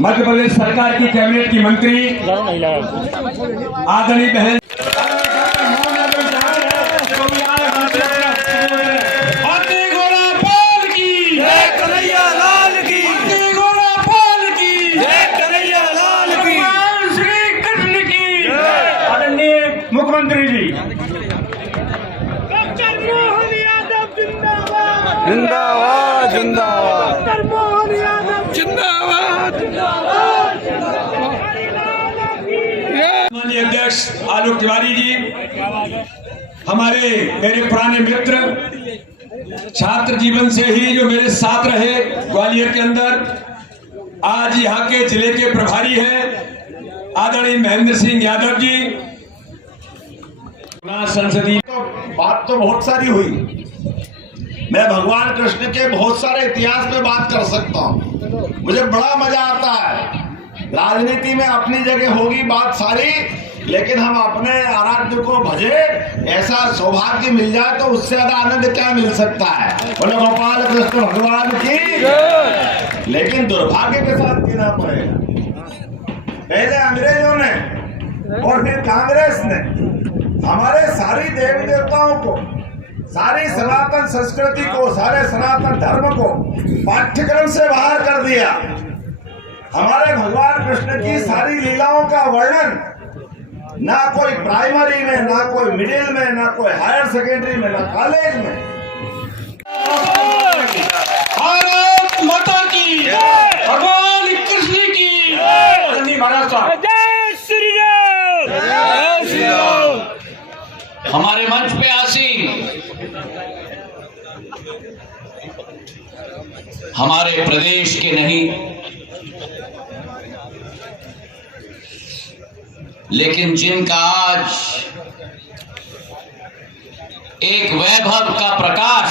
मध्य प्रदेश सरकार की कैबिनेट की मंत्री आदरणीय बहन मुख्यमंत्री जी जिंदाबाद जिंदाबाद जिंदाबाद माननीय अध्यक्ष आलोक तिवारी जी, हमारे मेरे पुराने मित्र, छात्र जीवन से ही जो मेरे साथ रहे ग्वालियर के अंदर, आज यहाँ के जिले के प्रभारी हैं आदरणीय महेंद्र सिंह यादव जी। संसदीय बात तो बहुत सारी हुई, मैं भगवान कृष्ण के बहुत सारे इतिहास पे बात कर सकता हूँ। मुझे बड़ा मजा आता है। राजनीति में अपनी जगह होगी बात सारी, लेकिन हम अपने आराध्य को भजे, ऐसा सौभाग्य मिल जाए तो उससे ज्यादा आनंद क्या मिल सकता है। बोले गोपाल कृष्ण भगवान की। लेकिन दुर्भाग्य के साथ गिना पड़ेगा, पहले अंग्रेजों ने और फिर कांग्रेस ने हमारे सारी देवी देवताओं को, सारी सनातन संस्कृति को, सारे सनातन धर्म को पाठ्यक्रम से बाहर कर दिया। हमारे भगवान कृष्ण की सारी लीलाओं का वर्णन ना कोई प्राइमरी में, ना कोई मिडिल में, ना कोई हायर सेकेंडरी में, ना कॉलेज में। भारत माता की, भगवान कृष्ण की महाराज साहब। जय श्री राम, जय श्री राम। हमारे मंच पे आसीन हमारे प्रदेश के नहीं, लेकिन जिनका आज एक वैभव का प्रकाश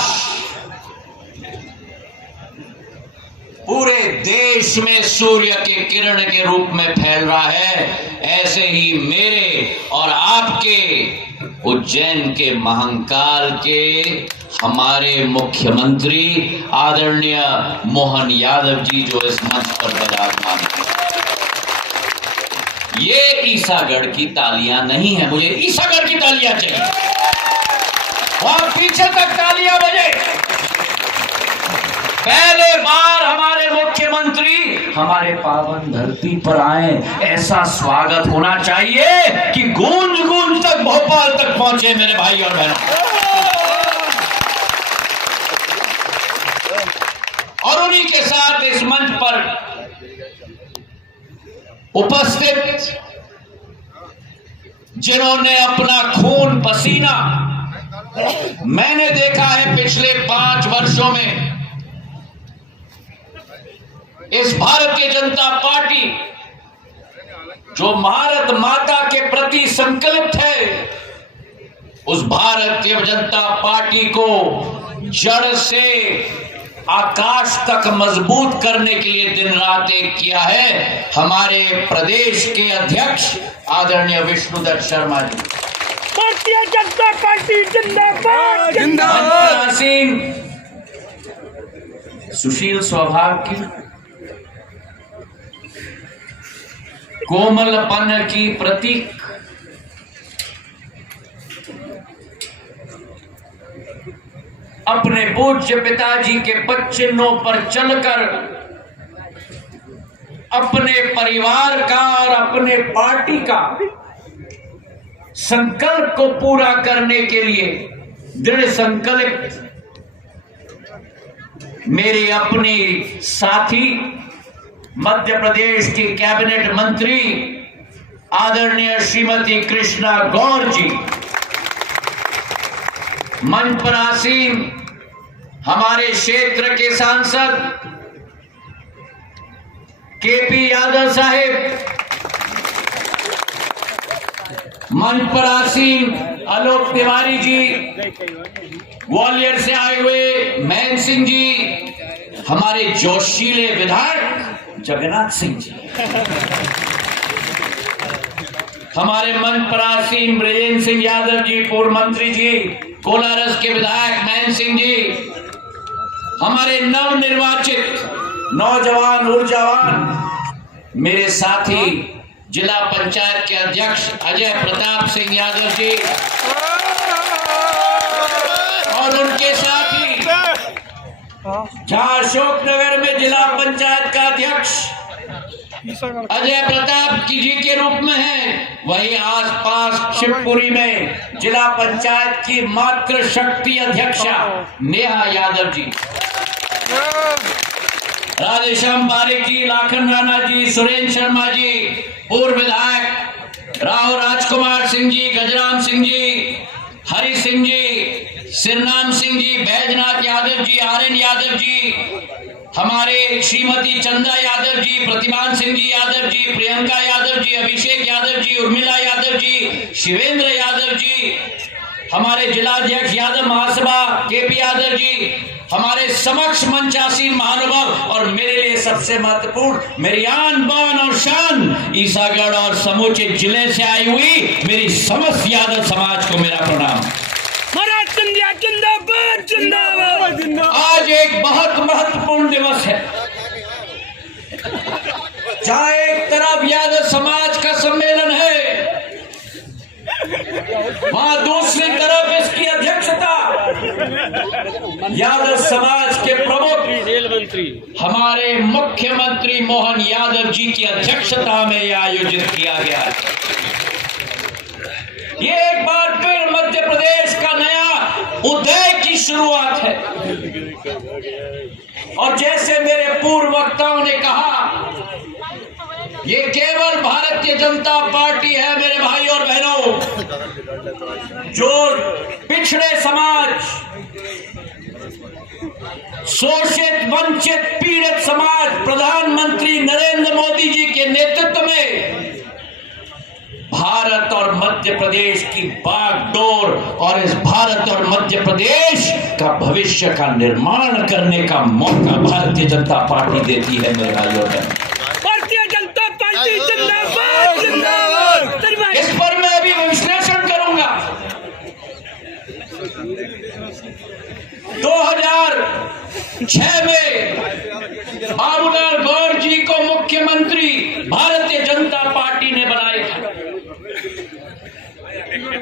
पूरे देश में सूर्य के किरण के रूप में फैल रहा है, ऐसे ही मेरे और आपके उज्जैन के महंकाल के हमारे मुख्यमंत्री आदरणीय मोहन यादव जी जो इस मंच पर विराजमान हैं। ये ईसागढ़ की तालियां नहीं है, मुझे ईसागढ़ की तालियां चाहिए, वहां पीछे तक तालियां बजे। पहले बार हमारे मुख्यमंत्री हमारे पावन धरती पर आए, ऐसा स्वागत होना चाहिए कि गूंज गूंज तक भोपाल तक पहुंचे मेरे भाई और बहनों। और उन्हीं के साथ इस मंच पर उपस्थित जिन्होंने अपना खून पसीना, मैंने देखा है पिछले 5 वर्षों में इस भारतीय जनता पार्टी जो भारत माता के प्रति संकल्पित है, उस भारतीय जनता पार्टी को जड़ से आकाश तक मजबूत करने के लिए दिन रात एक किया है हमारे प्रदेश के अध्यक्ष आदरणीय विष्णुदत्त शर्मा जी। भारतीय जनता पार्टी जिंदाबाद जिंदाबाद। सुशील स्वभाव की, कोमलपन की प्रतीक, अपने पूज्य पिताजी के पद चिन्हों पर चलकर अपने परिवार का और अपने पार्टी का संकल्प को पूरा करने के लिए दृढ़ संकल्प मेरी अपनी साथी मध्य प्रदेश की कैबिनेट मंत्री आदरणीय श्रीमती कृष्णा गौर जी, मंच पर आसीन हमारे क्षेत्र के सांसद केपी यादव साहिब, मंच पर आसीन आलोक तिवारी जी, ग्वालियर से आए हुए महेंद्र सिंह जी, हमारे जोशीले विधायक जगन्नाथ सिंह जी, हमारे मंच पर आसीन ब्रजेंद्र सिंह यादव जी, पूर्व मंत्री जी, कोलारस के विधायक महेंद्र सिंह जी, हमारे नवनिर्वाचित नौजवान ऊर्जावान मेरे साथी जिला पंचायत के अध्यक्ष अजय प्रताप सिंह यादव जी और उनके साथी जहां अशोकनगर में जिला पंचायत का अध्यक्ष अजय प्रताप जी के रूप में है, वही आसपास शिवपुरी में जिला पंचायत की मातृ शक्ति अध्यक्षा नेहा यादव जी, राधेश्याम पारेख जी, लाखन राणा जी, सुरेंद्र शर्मा जी, पूर्व विधायक राहुल राजकुमार सिंह जी, गजराम सिंह जी, हरि सिंह जी, सिरनाम सिंह जी, बैजनाथ यादव जी, आर्यन यादव जी, हमारे श्रीमती चंदा यादव जी, प्रतिमान सिंह जी यादव जी, प्रियंका यादव जी, अभिषेक यादव जी, उर्मिला यादव जी, शिवेंद्र यादव जी, हमारे जिलाध्यक्ष यादव महासभा केपी यादव जी, हमारे समक्ष मंचासीन महानुभाव और मेरे लिए सबसे महत्वपूर्ण मेरी आन बान और शान ईसागढ़ और समूचे जिले से आई हुई मेरी समस्त यादव समाज को मेरा प्रणाम। जिंदाबाद जिंदाबाद। आज एक बहुत महत्वपूर्ण दिवस है जहां एक तरफ यादव समाज का सम्मेलन है, वहां दूसरी तरफ इसकी अध्यक्षता यादव समाज के प्रमुख रेल मंत्री हमारे मुख्यमंत्री मोहन यादव जी की अध्यक्षता में यह आयोजित किया गया है। ये एक बार फिर मध्य प्रदेश का नया उदय की शुरुआत है और जैसे मेरे पूर्व वक्ताओं ने कहा, ये केवल भारतीय जनता पार्टी है मेरे भाई और बहनों, जो पिछड़े समाज, शोषित वंचित पीड़ित समाज प्रधानमंत्री नरेंद्र मोदी जी के नेतृत्व में भारत और मध्य प्रदेश की बागडोर और इस भारत और मध्य प्रदेश का भविष्य का निर्माण करने का मौका भारतीय जनता पार्टी देती है मेरे भाई और बहनों। भारतीय जनता पार्टी जिंदाबाद जिंदाबाद। इस पर मैं अभी विश्लेषण करूंगा। 2006 में बाबूलाल गौर जी को मुख्यमंत्री भारतीय जनता पार्टी ने बनाया था।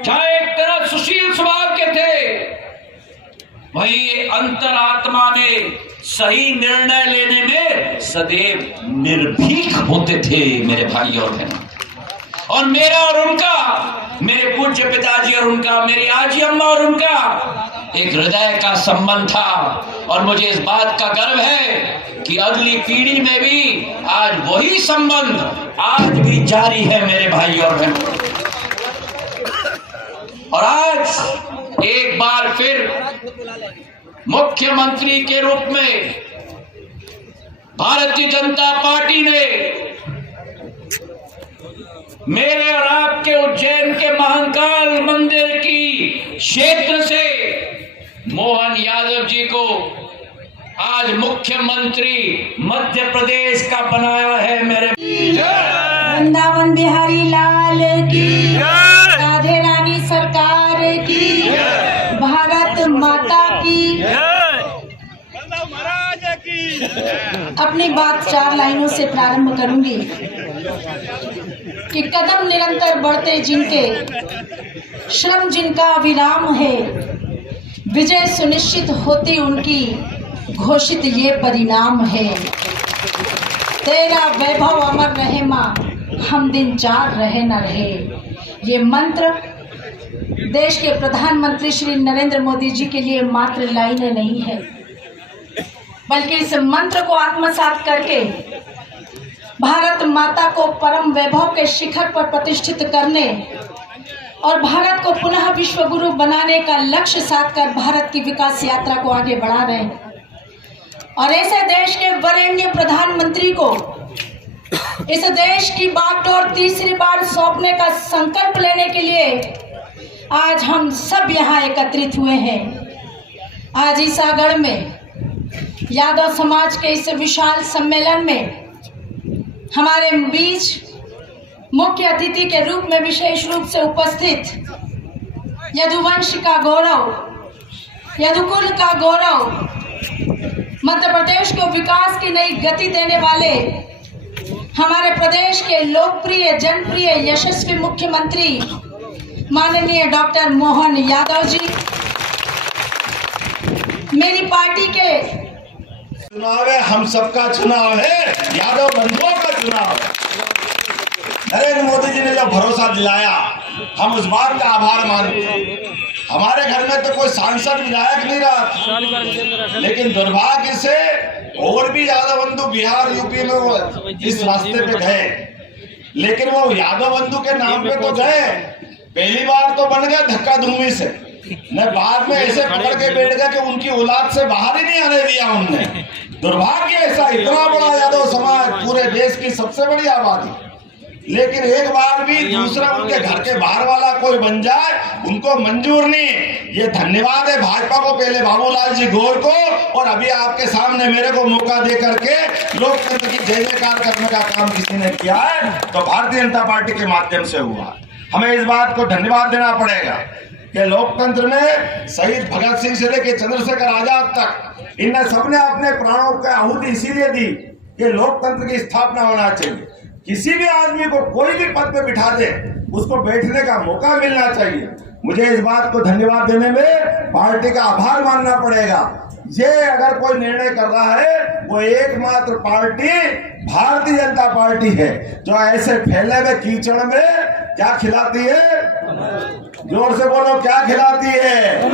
जहां एक तरफ सुशील स्वभाव के थे, वही अंतरात्मा में सही निर्णय लेने में सदैव निर्भीक होते थे मेरे भाई और बहन। और मेरा और उनका, मेरे पूज्य पिताजी और उनका, मेरी आजी अम्मा और उनका एक हृदय का संबंध था और मुझे इस बात का गर्व है कि अगली पीढ़ी में भी आज वही संबंध आज भी जारी है मेरे भाई और बहन। और आज एक बार फिर मुख्यमंत्री के रूप में भारतीय जनता पार्टी ने मेरे और आपके उज्जैन के महाकाल मंदिर की क्षेत्र से मोहन यादव जी को आज मुख्यमंत्री मध्य प्रदेश का बनाया है मेरे। वृंदावन बिहारी लाल की, राधे रानी सरकार की, भारत माता की। अपनी बात 4 लाइनों से प्रारंभ करूंगी कि कदम निरंतर बढ़ते जिनके, श्रम जिनका विराम है, विजय सुनिश्चित होती उनकी, घोषित ये परिणाम है। तेरा वैभव अमर रहे माँ, हम दिन 4 रहे न रहे। ये मंत्र देश के प्रधानमंत्री श्री नरेंद्र मोदी जी के लिए मात्र लाइनें नहीं है, बल्कि इस मंत्र को आत्मसात करके भारत माता को परम वैभव के शिखर पर प्रतिष्ठित करने और भारत को पुनः विश्व गुरु बनाने का लक्ष्य साध कर भारत की विकास यात्रा को आगे बढ़ा रहे हैं। और ऐसे देश के वरेण्य प्रधानमंत्री को इस देश की बागडोर तीसरी बार सौंपने का संकल्प लेने के लिए आज हम सब यहाँ एकत्रित हुए हैं। आज ईसागढ़ में यादव समाज के इस विशाल सम्मेलन में हमारे बीच मुख्य अतिथि के रूप में विशेष रूप से उपस्थित यदुवंश का गौरव, यदुकुल का गौरव, मध्य प्रदेश को विकास की नई गति देने वाले हमारे प्रदेश के लोकप्रिय, जनप्रिय, यशस्वी मुख्यमंत्री माननीय डॉक्टर मोहन यादव जी, मेरी पार्टी के चुनाव है, हम सबका चुनाव है, यादव बंधुओं का चुनाव है। नरेंद्र मोदी जी ने जो भरोसा दिलाया, हम उस बात का आभार मानते हैं। हमारे घर में तो कोई सांसद विधायक नहीं रहा, लेकिन दुर्भाग्य से और भी यादव बंधु बिहार, यूपी में वो इस रास्ते पे गए, लेकिन वो यादव बंधु के नाम पे तो गए, पहली बार तो बन गए धक्का धूमी से, न बाद में ऐसे पकड़ के बैठ गए कि उनकी औलाद से बाहर ही नहीं आने दिया उनने। दुर्भाग्य ऐसा, इतना बड़ा यादव समाज, पूरे देश की सबसे बड़ी आबादी, लेकिन एक बार भी दूसरा उनके घर के बाहर वाला कोई बन जाए उनको मंजूर नहीं। ये धन्यवाद है भाजपा को, पहले बाबूलाल जी गौर को, और अभी आपके सामने मेरे को मौका दे करके लोकतंत्र की जय जयकार करने का काम किसी ने किया है तो भारतीय जनता पार्टी के माध्यम से हुआ। हमें इस बात को धन्यवाद देना पड़ेगा कि लोकतंत्र में शहीद भगत सिंह से लेकर चंद्रशेखर आजाद तक इनने सबने अपने प्राणों की आहुति इसीलिए दी कि लोकतंत्र की स्थापना होना चाहिए। किसी भी आदमी को कोई भी पद पे बिठा दे, उसको बैठने का मौका मिलना चाहिए। मुझे इस बात को धन्यवाद देने में पार्टी का आभार मानना पड़ेगा। ये अगर कोई निर्णय कर रहा है वो एकमात्र पार्टी भारतीय जनता पार्टी है, जो ऐसे फैले हुए कीचड़ में क्या खिलाती है, जोर से बोलो क्या खिलाती है,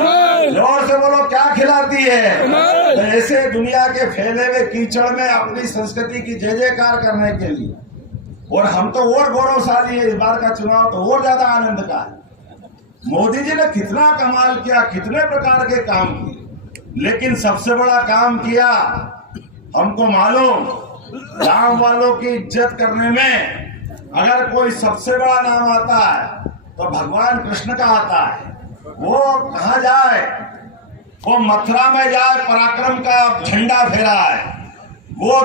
जोर से बोलो क्या खिलाती है। तो ऐसे दुनिया के फैले हुए कीचड़ में अपनी संस्कृति की जय जयकार करने के लिए, और हम तो और गौरवशाली है, इस बार का चुनाव तो और ज्यादा आनंद का है। मोदी जी ने कितना कमाल किया, कितने प्रकार के काम किए, लेकिन सबसे बड़ा काम किया हमको मालूम, गांव वालों की इज्जत करने में अगर कोई सबसे बड़ा नाम आता है तो भगवान कृष्ण का आता है। वो कहाँ जाए, वो मथुरा में जाए, पराक्रम का झंडा फहरा है, वो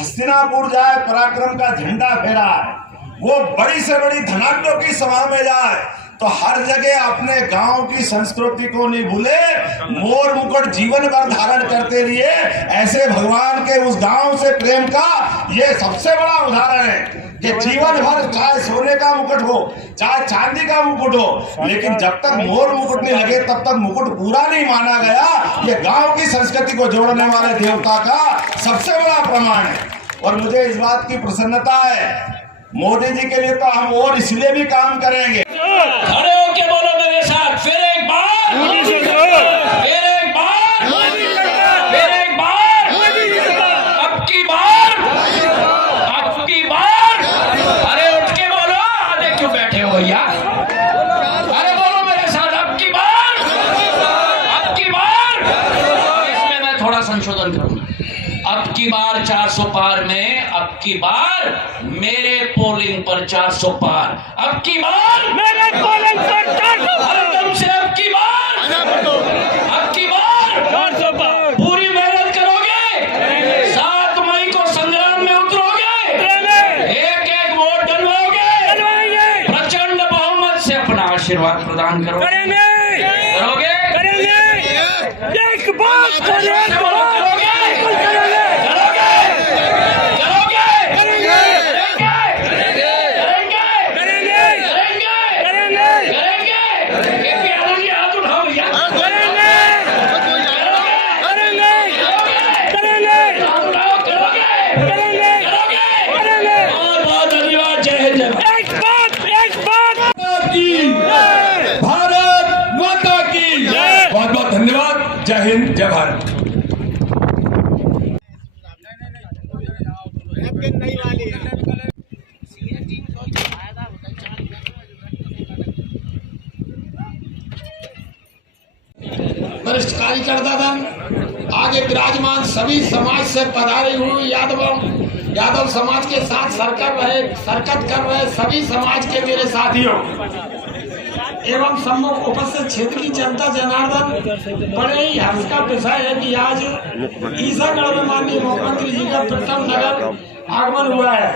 हस्तिनापुर जाए, पराक्रम का झंडा फहरा है, वो बड़ी से बड़ी धनाढ्यों की सभा में जाए तो हर जगह अपने गांव की संस्कृति को नहीं भूले, मोर मुकुट जीवन भर धारण करते रहिए। ऐसे भगवान के उस गांव से प्रेम का ये सबसे बड़ा उदाहरण है कि जीवन भर चाहे सोने का मुकुट हो, चाहे चांदी का मुकुट हो, लेकिन जब तक मोर मुकुट नहीं लगे तब तक मुकुट पूरा नहीं माना गया। ये गांव की संस्कृति को जोड़ने वाले देवता का सबसे बड़ा प्रमाण है। और मुझे इस बात की प्रसन्नता है, मोदी जी के लिए तो हम और इसलिए भी काम करेंगे। खड़े होके बोलो मेरे साथ, फिर एक बार, फिर एक बार, फिर एक बार, अब की बार, अब की बार। अरे उठ के बोलो, आधे क्यों बैठे हो भैया? अरे बोलो मेरे साथ, अब की बार, अब की बार। इसमें मैं थोड़ा संशोधन करूंगा। अब की बार 400 पार में, अब की बार मेरे पोलिंग पर 400 पार, अब की बार मेरे पोलिंग पर 400 हरदम से, अब की बार, अब की बार 400 पार। पूरी मेहनत करोगे, 7 मई को संग्राम में उतरोगे, एक एक वोट डलवाओगे, प्रचंड बहुमत से अपना आशीर्वाद प्रदान करोगे, करोगे, एक बात करोगे, भारत माता की बहुत बहुत धन्यवाद। जय हिंद, जय भारत। वरिष्ठ कार्यकर्ता दल, आगे विराजमान सभी समाज से पधारे हुए यादव समाज के साथ सरकत कर रहे सभी समाज के मेरे साथियों एवं सम्मुख उपस्थित क्षेत्र की जनता जनार्दन, बड़े ही हर्ष का विषय है कि आज ईसागढ़ में माननीय मुख्यमंत्री जी का प्रथम नगर आगमन हुआ है।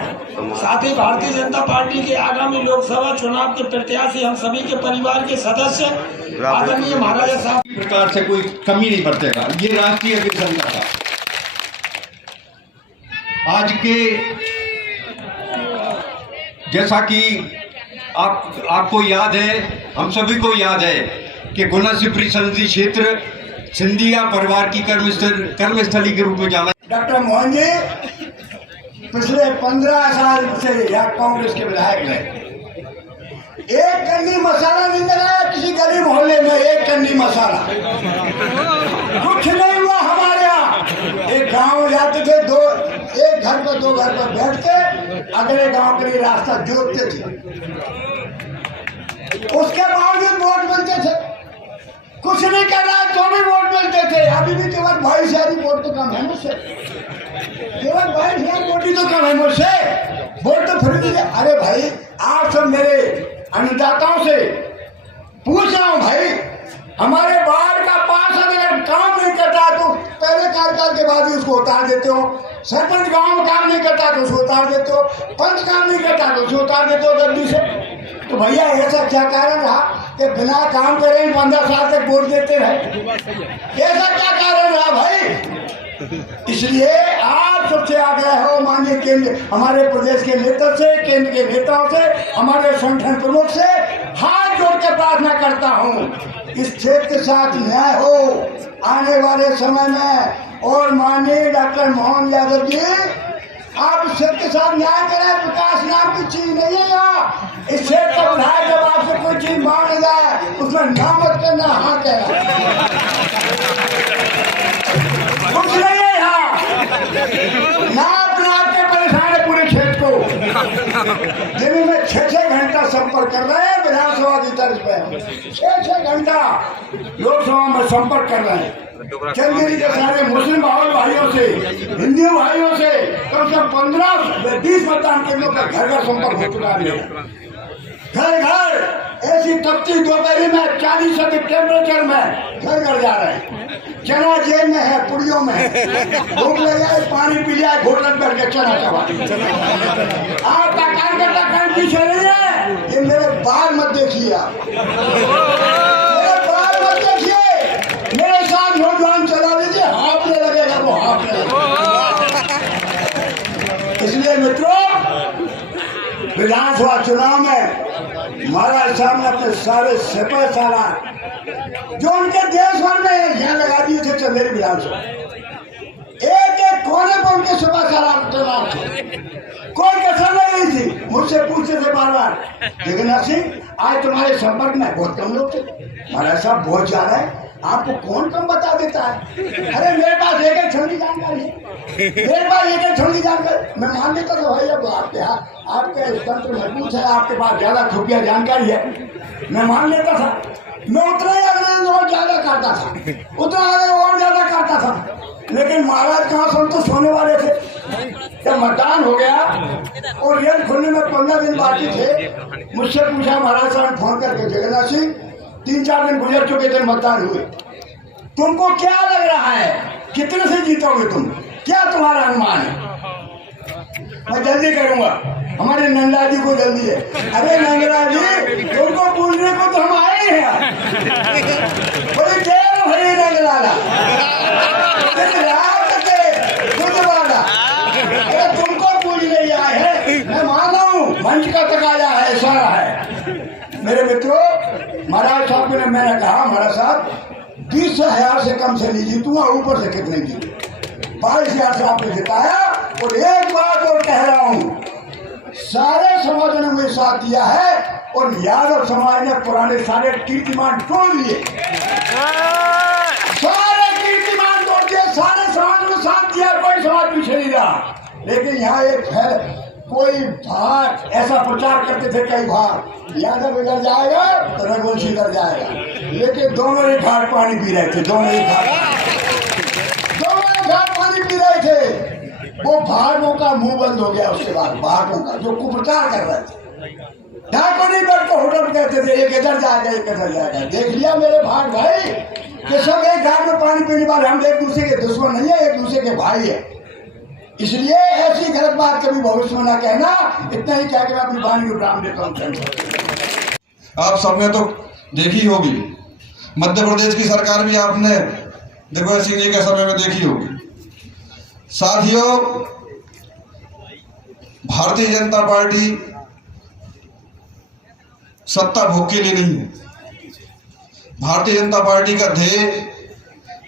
साथ ही भारतीय जनता पार्टी के आगामी लोकसभा चुनाव के प्रत्याशी हम सभी के परिवार के सदस्य आदरणीय महाराजा साहब प्रकार से कोई कमी नहीं बरतेगा। ये राष्ट्रीय विजन का आज के जैसा कि आपको याद है, हम सभी को याद है कि गुना सिपरी संसदीय क्षेत्र सिंधिया परिवार की कर्मस्थली के रूप में जाना। डॉक्टर मोहन जी पिछले 15 साल से यहाँ कांग्रेस के विधायक हैं। एक कन्नी मसाला नहीं लगाया किसी गली मोहल्ले में, एक कन्नी मसाला कुछ नहीं हुआ हमारे यहाँ। एक गांव में जाते थे, एक घर पर दो घर पर बैठ के अगले गांव के लिए रास्ता जोतते थे, उसके बावजूद वोट मिलते थे। कुछ नहीं कर रहा है तो भी वोट मिलते थे। अभी भी केवल 22,000 वोट तो कम है मुझसे, केवल 22,000 वोट ही तो कम है मुझसे, वोट तो फिर भी। अरे भाई आप सब मेरे अन्नदाताओं से पूछ रहा हूँ भाई, हमारे वार्ड का पार्षद अगर काम नहीं करता तो पहले कार्यकाल के बाद ही उसको उतार देते हो, सरपंच गांव में काम नहीं करता तो उसको उतार देते हो, पंच काम नहीं करता तो उसको उतार देते हो गद्दी से। तो भैया ऐसा क्या कारण रहा कि बिना काम करे 15 साल तक वोट देते रहे? ऐसा क्या कारण रहा भाई? इसलिए आप सबसे आग्रह हो माननीय केंद्र हमारे प्रदेश के नेता से, केंद्र के नेताओं से, हमारे संगठन प्रमुख से हाथ जोड़ के प्रार्थना करता हूँ इस क्षेत्र के साथ न्याय हो आने वाले समय में। और माननीय डॉक्टर मोहन यादव जी, आप इस क्षेत्र के साथ न्याय करें। विकास नाम की चीज नहीं है यहाँ। इस क्षेत्र का विधायक जब आपसे कोई चीज मांग जाए उसमें ना मत करना, हाँ कहना, कुछ नहीं है यहाँ। नाप नाप के परेशान है पूरे क्षेत्र को। दिन में 6-6 घंटा संपर्क कर रहे हैं विधानसभा की तर्ज पे, 6-6 घंटा लोकसभा में संपर्क कर रहे हैं। चंदेरी के सारे मुस्लिम भाइयों से, हिंदू भाइयों से कम से कम 15-20 मतदान केंद्रों का घर घर संपर्क हो चुका है। घर घर ऐसी तपती दोपहरी में 40 से टेम्परेचर में घर घर जा रहे हैं। चना जेल में है, पुड़ियों में भूख लगे पानी पी जाए, घोटन करके चना चबा। आपका कार्यकर्ता कहीं पीछे नहीं है। ये मेरे बाल मत देखिए, आप मेरे बाल मत देखिए, मेरे साथ नौजवान चला लीजिए, हाफने लगेगा वो, हाफने लगेगा। इसलिए मित्रों, विधानसभा चुनाव में महाराज साहब ने अपने सारे सिपह सालार जो उनके देश भर में यहाँ लगा दिए थे चंदेरी विधानसभा, एक एक कोने पर उनके सिपह सालार तैनात थे, कोई कसर नहीं थी। मुझसे पूछते थे बार बार, जगन्नाथ सिंह आज तुम्हारे संपर्क में बहुत कम लोग थे। महाराज साहब बहुत ज्यादा है, आपको कौन कम बता देता है? अरे मेरे पास एक क्षण की जानकारी है, मेरे पास एक क्षण की जानकारी। मैं मान लेता था भाई अब आपके तंत्र मजबूत है, आपके पास ज्यादा खुफिया जानकारी है, मैं मान लेता था। मैं उतना ही अगले और ज्यादा करता था, उतना आगे और ज्यादा करता था। लेकिन महाराज कहाँ संतुष्ट होने वाले थे? जब मतदान हो गया और रेल खुलने में 15 दिन बाकी थे, मुझसे पूछा महाराज साहब ने फोन करके, जगन्नाथ सिंह 3-4 दिन गुजर चुके थे, मतदान हुए, तुमको क्या लग रहा है कितने से जीतोगे तुम? क्या तुम्हारा अनुमान है? मैं जल्दी करूंगा, हमारे नंदा जी को जल्दी है। अरे नंदा जी, तुमको पूछने को तो हम आए हैं, बड़ी देर भरी नंदलाला, अरे तुमको पूछने ही आए हैं। मैं मान रहा हूँ मंच का तकाजा है, इशारा है। मेरे मित्रों, महाराज साहब ने, मैंने कहा महाराज साहब 20,000 से कम से नहीं जीतूंगा, ऊपर से कितने जीते? 22,000 से आपने जिताया। और एक बात और कह रहा हूँ, सारे समाजों ने मुझे साथ दिया है और यादव समाज ने पुराने सारे कीर्तिमान तोड़ दिए, सारे कीर्तिमान तोड़ दिए, सारे समाज ने साथ दिया, कोई समाज पीछे नहीं रहा। लेकिन यहाँ एक है, कोई भाग ऐसा प्रचार करते थे कई भाग, यादव इधर जाएगा तो रघुवंशी इधर जाएगा, लेकिन दोनों एक घाट पानी पी रहे थे, दोनों एक घाट पानी पी रहे थे। वो भागों का मुंह बंद हो गया उसके बाद, भागों का जो कुप्रचार कर रहे थे, ढाकोनी बैठ कर होटल कहते थे एक इधर जाएगा एक इधर जाएगा। देख लिया मेरे भाग भाई कि सब एक घाट में पानी पीने वाले, हम एक दूसरे के दुश्मन नहीं है, एक दूसरे के भाई है। इसलिए ऐसी गलत बात कभी भविष्य में ना कहना। इतना ही कह के मैं अपनी वाणी को विराम देता हूँ। आप सबने तो देखी होगी, मध्य प्रदेश की सरकार भी आपने दिग्विजय सिंह जी के समय में देखी होगी। साथियों, भारतीय जनता पार्टी सत्ता भोग के लिए नहीं है। भारतीय जनता पार्टी का ध्येय,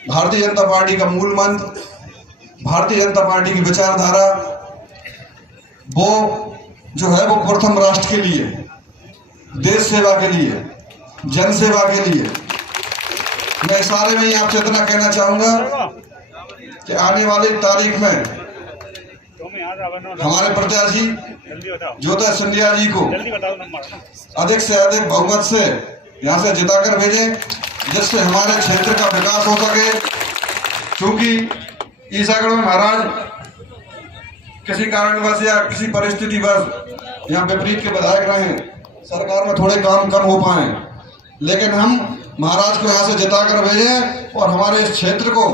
भारतीय जनता पार्टी का मूल मंत्र, भारतीय जनता पार्टी की विचारधारा वो जो है वो प्रथम राष्ट्र के लिए, देश सेवा के लिए, जन सेवा के लिए। मैं सारे में ही आपसे इतना कहना चाहूंगा कि आने वाली तारीख में हमारे प्रत्याशी ज्योति सिंधिया जी को अधिक से अधिक बहुमत से यहाँ से जिताकर भेजें, जिससे हमारे क्षेत्र का विकास हो सके। क्योंकि ईसागढ़ में महाराज किसी कारणवश या किसी परिस्थितिवश यहाँ विपरीत के विधायक रहे, सरकार में थोड़े काम कम हो पाए, लेकिन हम महाराज को यहाँ से जिताकर भेजें और हमारे इस क्षेत्र को,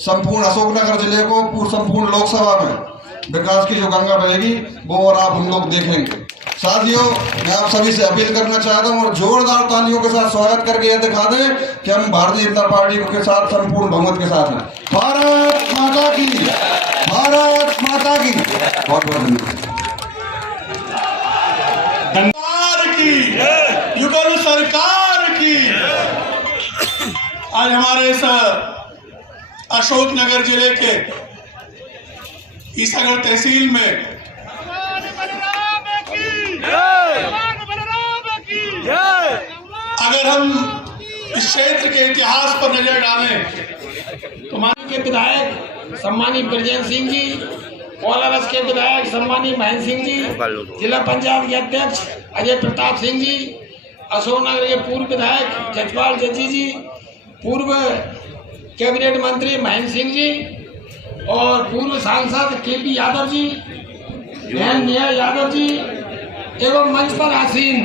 संपूर्ण अशोकनगर जिले को, संपूर्ण लोकसभा में विकास की जो गंगा बहेगी वो और आप हम लोग देखेंगे। साथियों, मैं आप सभी से अपील करना चाहता हूं और जोरदार तालियों के साथ स्वागत करके यह दिखा दें कि हम भारतीय जनता पार्टी के साथ संपूर्ण बहुमत के साथ हैं। भारत माता की, भारत माता की। बहुत बहुत धन्यवाद की, युगल सरकार की। आज हमारे इस अशोकनगर जिले के ईसागढ़ तहसील में अगर हम इस क्षेत्र के इतिहास पर नजर डालें तो माननीय के विधायक सम्मानित ब्रजेंद्र सिंह जी, कोलारस के विधायक सम्मानित महेंद्र सिंह जी, जिला पंचायत के अध्यक्ष अजय प्रताप सिंह जी, अशोकनगर के पूर्व विधायक जजपाल जज्जी जी, पूर्व कैबिनेट मंत्री महेंद्र सिंह जी और पूर्व सांसद केपी यादव जी, नयन यादव जी एवं मंच पर आसीन